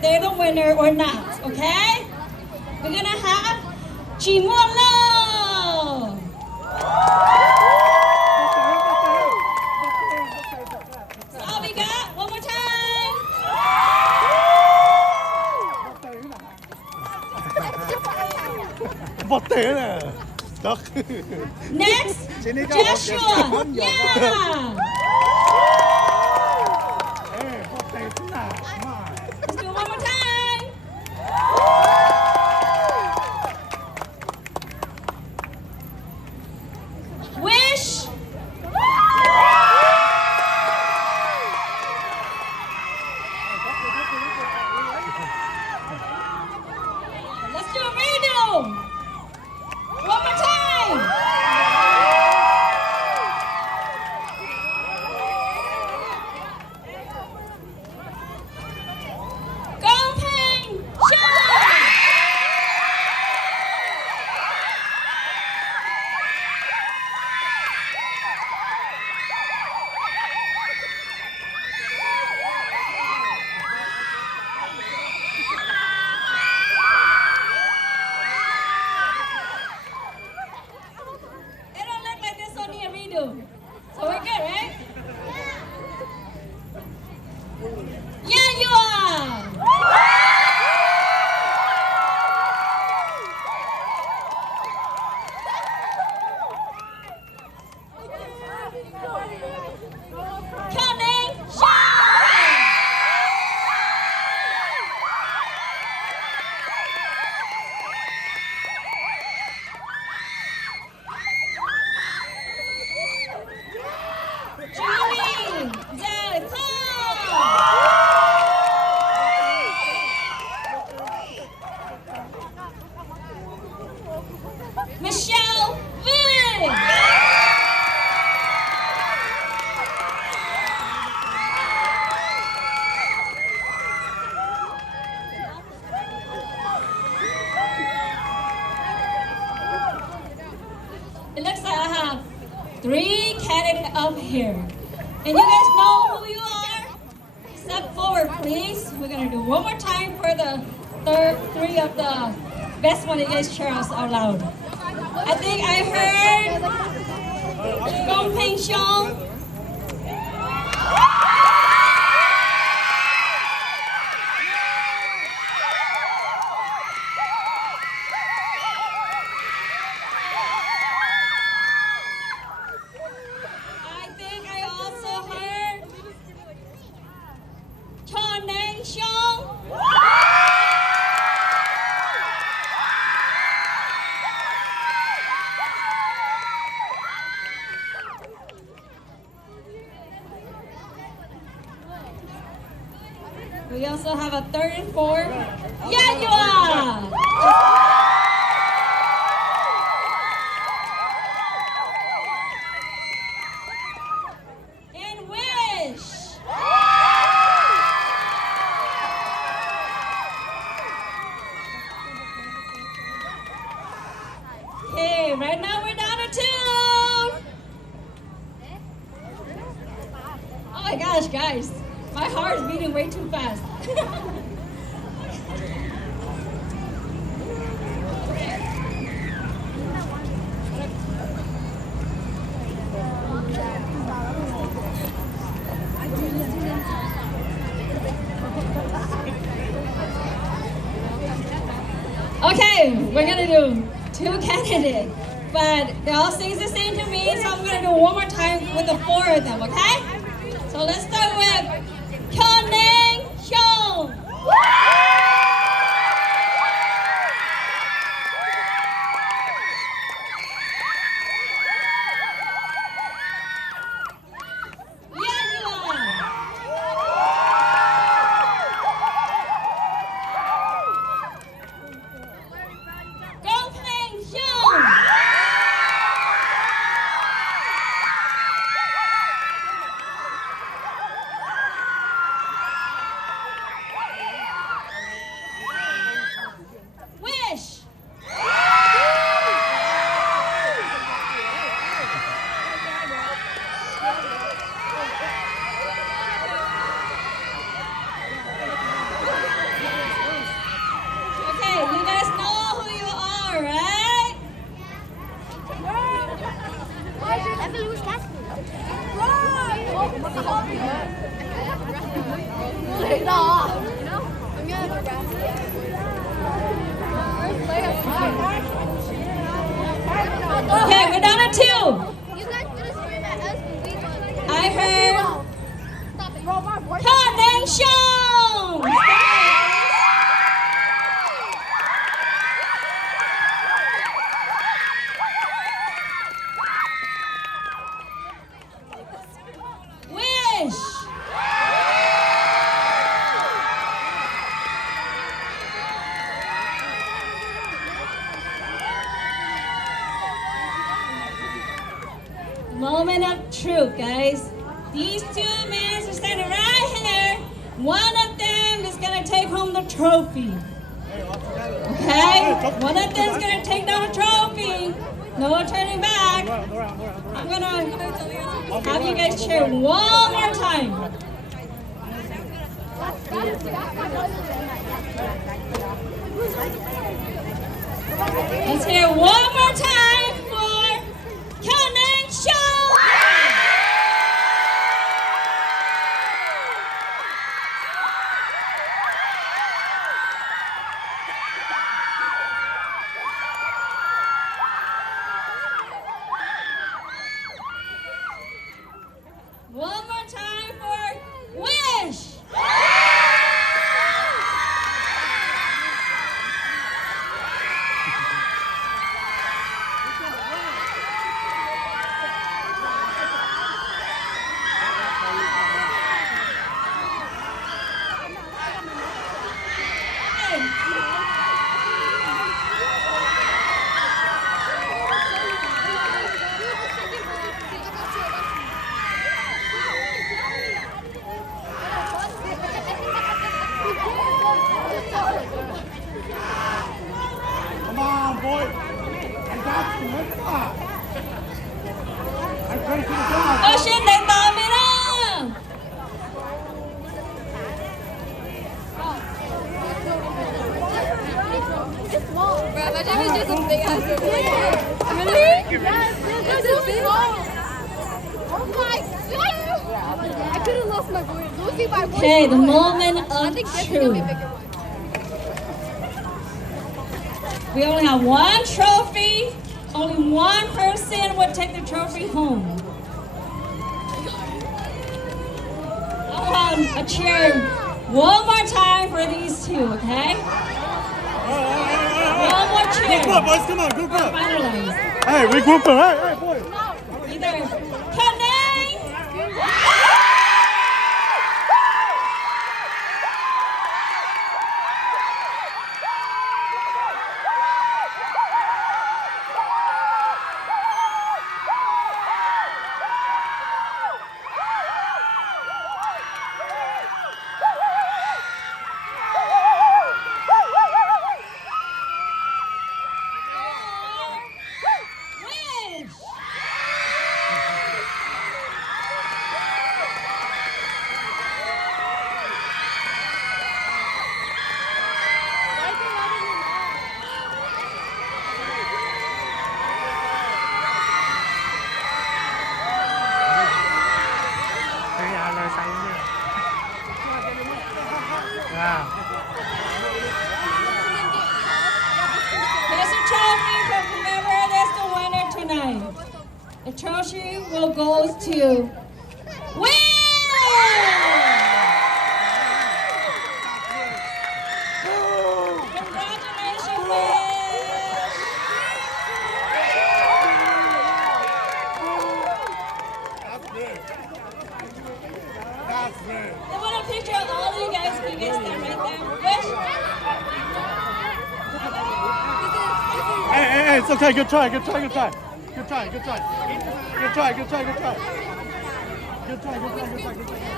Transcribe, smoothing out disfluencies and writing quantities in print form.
they're the winner or not, okay? We're gonna have Hmong Alaska. So all we got, one more time. Bọt té nè. Được. Next, Joshua. Yeah. Let's do it one more time. Wish. Let's do a redo. One more time. Go Peng Shine. It don't look like this on the redo. So we're good, right? Yeah, you are. Coming, shine. Julie, Zhao, Michelle, Vin. It looks like I have 3 candidates up here. And you guys know who you are? Step forward, please. We're gonna do one more time for the 3 of the best one. You guys cheer us out loud. I think I heard Gong Peng Xiong. I think I also heard Chon Nang Xiong. We also have a 3rd and 4th. Yeah, you are. And Wish. Okay, right now we're down to 2. Oh my gosh, guys. My heart is beating way too fast. Okay, we're gonna do 2 candidates, but they all sing the same to me, so I'm gonna do one more time with the 4 of them, okay? So let's start with Kyung Hyung. Yeah, you are. Go Peng Hyung. got 2. You guys gonna scream at us when we go. I heard Stop it. Bro, my voice. connection. Wish. Moment of truth, guys. These 2 men are standing right here. One of them is gonna take home the trophy. Okay? One of them is gonna take down the trophy. No turning back. I'm gonna have you guys cheer one more time. Let's hear one more time for connection. One more time for wish. Come on, boy. I got you. Let's go. I'm ready for the job. 我先来报名了。 It's small. Bro, imagine it's just a big ass Really? Yes, it's so small. Oh my god! I could have lost my voice. Losing my voice. Okay, the moment I of think this is gonna be a truth. bigger one. We only have 1 trophy. Only 1 person would take the trophy home. I want a cheer one more time for these 2, okay? One more cheer. Group up, boys. Come on, group up. Finalize. Hey, we group up. Hey, boys. Either connect. Wish. Cái nhà lời say nhỉ? À. Here's a trophy from whoever is the winner tonight. The trophy will go to Will! Congratulations, Will! That's big. That's big. I want a picture of all of you guys. Can you guys stand right there? Wish? Hey, it's okay. Good try. Good try. Good try. Good try. Good try. Good try. Good try. Good try. Good try. Good try. Good try. Good try.